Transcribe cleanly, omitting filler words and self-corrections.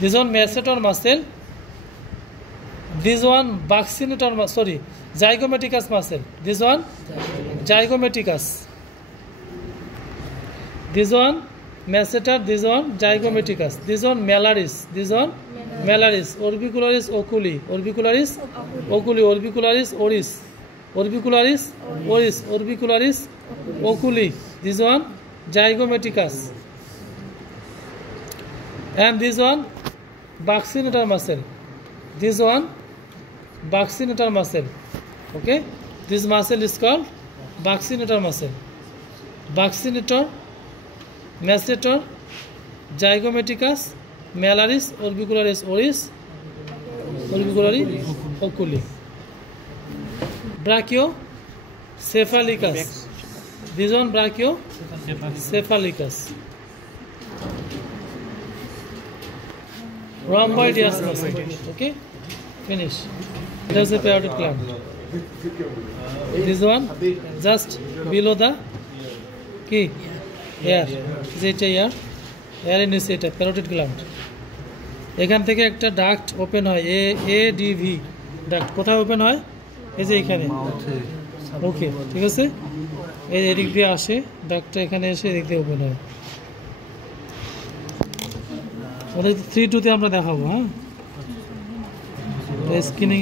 This one masseter muscle. This one buccinator muscle. Sorry, zygomaticus muscle. This one zygomaticus. This one masseter. This one zygomaticus. This one malaris. This one malaris. Orbicularis oculi. Orbicularis oculi. Orbicularis oris. Orbicularis oris. Orbicularis oculi. This one zygomaticus. And this one buccinator muscle. This one buccinator muscle. Okay, this muscle is called buccinator muscle. Buccinator, masseter, zygomaticus, malaris, orbicularis oris, orbiculari oculi. Brachiocephalicus. This one brachiocephalicus. Rhomboideus muscle. Okay, finish. There's a parotid gland. This one just below the key. Here. Is it here? Here in this parotid gland. এখান থেকে একটা duct open হয় ADV duct কোথায় open হয় এই যে এখানে ওকে ঠিক আছে এই এদিক দিয়ে আসে ডাক্টটা এখানে এসে এদিক দিয়ে ওপেন হয় ওটা 3-2 তে আমরা দেখাবো হ্যাঁ স্ক্রিনিং